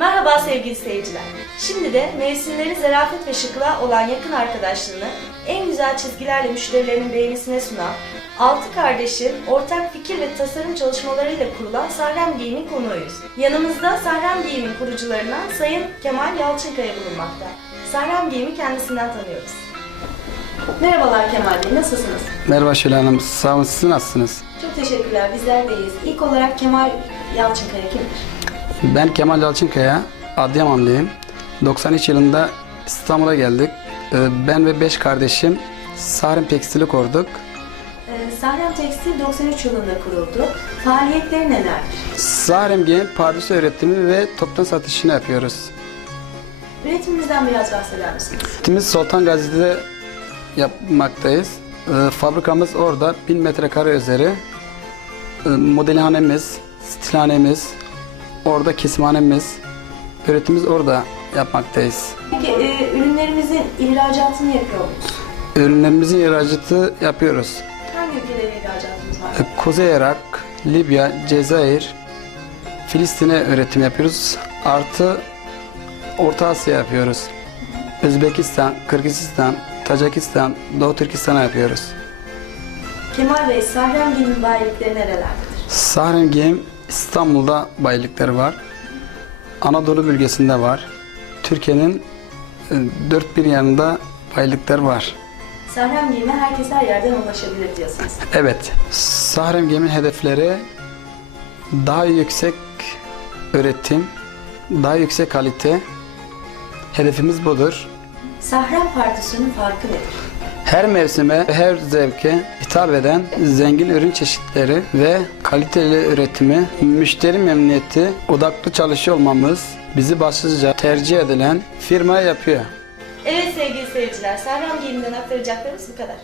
Merhaba sevgili seyirciler. Şimdi de mevsimlerin zarafet ve şıklığa olan yakın arkadaşlığını en güzel çizgilerle müşterilerinin beğenisine sunan, altı kardeşin ortak fikir ve tasarım çalışmalarıyla kurulan Sahrem Giyim'in konuğuyuz. Yanımızda Sahrem Giyim'in kurucularından Sayın Kemal Yalçınkaya bulunmakta. Sahrem Giyim'i kendisinden tanıyoruz. Merhabalar Kemal Bey, nasılsınız? Merhaba Şule Hanım, sağ olun siz nasılsınız? Çok teşekkürler, bizler de iyiyiz. İlk olarak Kemal Yalçınkaya kimdir? Ben Kemal Yalçınkaya, Adıyamanlıyım. 93 yılında İstanbul'a geldik. Ee, Ben ve 5 kardeşim Sahrem Tekstil'i kurduk. Ee, Sahrem Tekstil 93 yılında kuruldu. Faaliyetleri nelerdir? Sahrem Giyim pardüsü üretimi ve toptan satışını yapıyoruz. Üretimimizden biraz bahseder misiniz? Üretimimiz Sultan Gazi'de yapmaktayız. Ee, Fabrikamız orada 1000 metrekare üzeri. Modelhanemiz, stilhanemiz, orada kesimhanemiz, üretimimiz orada yapmaktayız. Peki e, ürünlerimizin ihracatını yapıyor muyuz? Ürünlerimizin ihracatı yapıyoruz. Hangi ülkelere ihracatımız var? E, Kuzey Irak, Libya, Cezayir, Filistin'e üretim yapıyoruz. Artı Orta Asya yapıyoruz. Özbekistan, Kırgızistan, Tacikistan, Doğu Türkistan'a yapıyoruz. Kemal Bey, Sahrem Giyim'in bayilikleri nerelerdedir? Sahrem Giyim İstanbul'da bayilikleri var. Anadolu bölgesinde var. Türkiye'nin e, dört bir yanında bayilikler var. Sahrem Giyim'e herkes her yerden ulaşabilir diyorsunuz. Evet, Sahrem Giyim'in hedefleri daha yüksek üretim, daha yüksek kalite. Hedefimiz budur. Sahrem Partisi'nin farkı nedir? Her mevsime, her zevke hitap eden zengin ürün çeşitleri ve kaliteli üretimi, müşteri memnuniyeti odaklı çalışıyor olmamız bizi başlıca tercih edilen firma yapıyor. Evet sevgili seyirciler, Sahrem Giyim'den aktaracaklarımız bu kadar.